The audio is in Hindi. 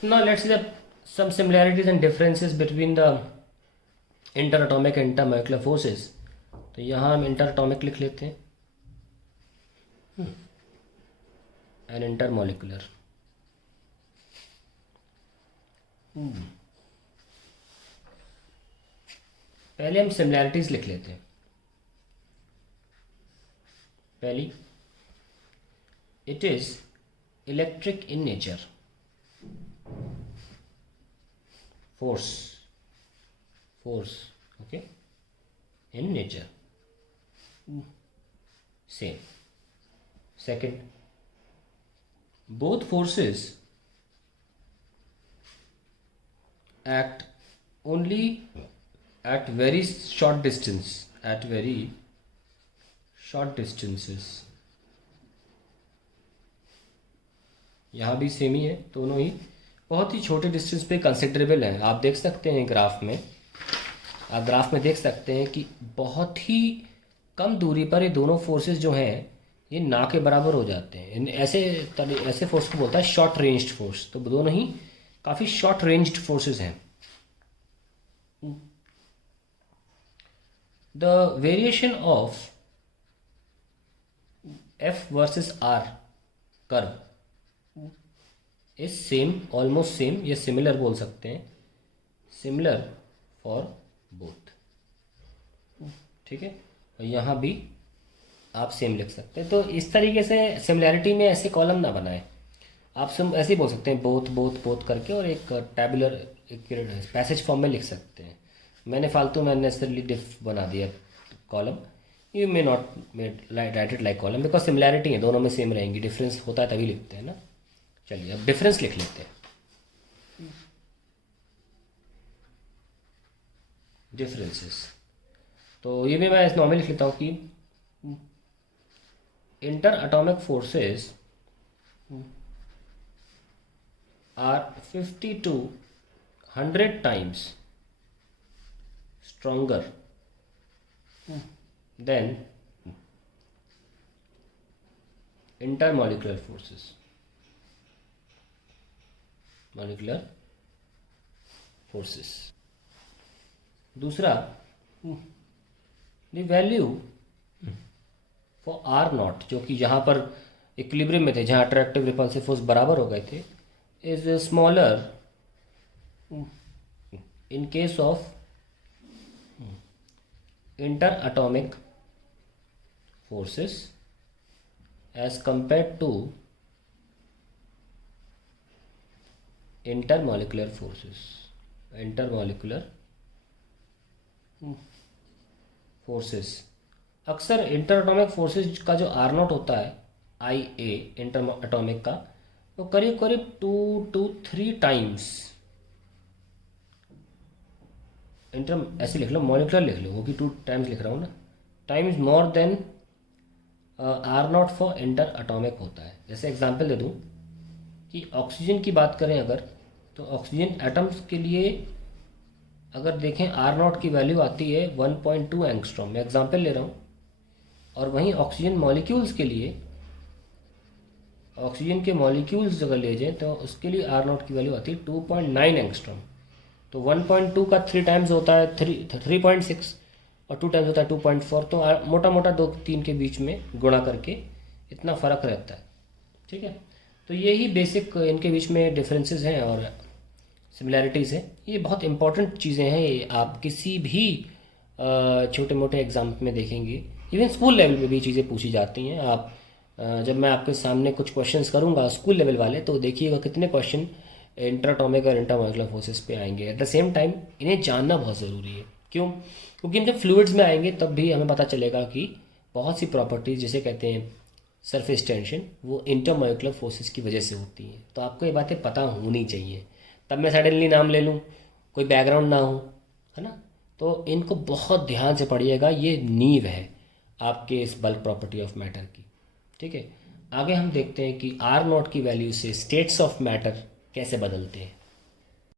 Now let's see some similarities and differences between the interatomic and intermolecular forces. तो यहाँ हम interatomic लिख लेते हैं and intermolecular. पहले हम सिमिलैरिटीज लिख लेते हैं. पहली, it is electric in nature. Force, okay, in nature, same. Second, both forces act only at very short distances. यहाँ भी सेम ही है, दोनों ही बहुत ही छोटे डिस्टेंस पे कंसिडरेबल है. आप देख सकते हैं ग्राफ में, आप ग्राफ में देख सकते हैं कि बहुत ही कम दूरी पर ये दोनों फोर्सेस जो हैं ये ना के बराबर हो जाते हैं. ऐसे फोर्स को बोलता है शॉर्ट रेंज्ड फोर्स. तो दोनों ही काफ़ी शॉर्ट रेंज्ड फोर्सेस हैं. The variation of F versus R curve is same, almost same, ये सिमिलर बोल सकते हैं, सिमिलर फॉर बोथ. ठीक है, और यहाँ भी आप सेम लिख सकते हैं. तो इस तरीके से सिमिलैरिटी में ऐसे कॉलम ना बनाएं. आप ऐसे ही बोल सकते हैं बोथ बोथ बोथ करके और एक टैबुलर एक पैसेज फॉर्म में लिख सकते हैं. मैंने फालतू में अननेसेसरली डिफ बना दिया column. You may not right it like column because similarity है, दोनों में सेम रहेंगी. डिफरेंस होता है तभी लिखते हैं ना. चलिए अब डिफरेंस लिख लेते हैं. डिफरेंसेस तो ये भी मैं नॉर्मली लिख लेता हूँ कि interatomic forces are 50 to 100 times stronger than intermolecular forces. Molecular forces. दूसरा, the value for r naught, जो कि जहाँ पर इक्विलिब्रियम में थे, जहाँ अट्रैक्टिव रिपल्सिव फोर्स बराबर हो गए थे, is smaller in case of interatomic forces as compare to intermolecular forces. Intermolecular forces अक्सर इंटर अटोमिक फोर्सेस का जो आर नॉट होता है, आई ए इंटर अटोमिक का, वो करीब करीब 2 to 3 टाइम्स इंटर, ऐसे लिख लो, मॉलिकुलर लिख लो, वो कि 2 टाइम्स लिख रहा हूँ ना, times more than r naught for interatomic होता है. जैसे एग्जांपल दे दूँ कि ऑक्सीजन की बात करें अगर, तो ऑक्सीजन एटम्स के लिए अगर देखें आर नॉट की वैल्यू आती है 1.2 एंगस्ट्रॉम. मैं एग्जांपल ले रहा हूँ. और वहीं ऑक्सीजन मॉलिक्यूल्स के लिए, ऑक्सीजन के मॉलिक्यूल्स अगर ले जाएं तो उसके लिए आर नॉट की वैल्यू आती है 2.9 एंगस्ट्रॉम. तो 1.2 का 3 टाइम्स होता है 3.6 और 2 टाइम्स होता है 2.4. तो मोटा मोटा 2-3 के बीच में गुणा करके इतना फ़र्क रहता है. ठीक है, तो यही बेसिक इनके बीच में डिफरेंसेस हैं और सिमिलैरिटीज़ हैं. ये बहुत इंपॉर्टेंट चीज़ें हैं. ये आप किसी भी छोटे मोटे एग्जाम में देखेंगे, इवन स्कूल लेवल पे भी चीज़ें पूछी जाती हैं. आप जब मैं आपके सामने कुछ क्वेश्चंस करूंगा स्कूल लेवल वाले, तो देखिएगा कितने क्वेश्चन इंटरएटॉमिक और इंटरमॉलिक्यूलर फोर्सेस पे आएंगे. एट द सेम टाइम इन्हें जानना बहुत ज़रूरी है. क्यों? क्योंकि जब फ्लूइड्स में आएंगे तब भी हमें पता चलेगा कि बहुत सी प्रॉपर्टीज, जिसे कहते हैं सरफेस टेंशन, वो इंटरमॉलिक्यूलर फोर्सेस की वजह से होती हैं. तो आपको ये बातें पता होनी चाहिए. तब मैं सडनली नाम ले लूँ, कोई बैकग्राउंड ना हो, है ना. तो इनको बहुत ध्यान से पढ़िएगा. ये नींव है आपके इस बल्क प्रॉपर्टी ऑफ मैटर की. ठीक है, आगे हम देखते हैं कि आर नॉट की वैल्यू से स्टेट्स ऑफ मैटर कैसे बदलते हैं.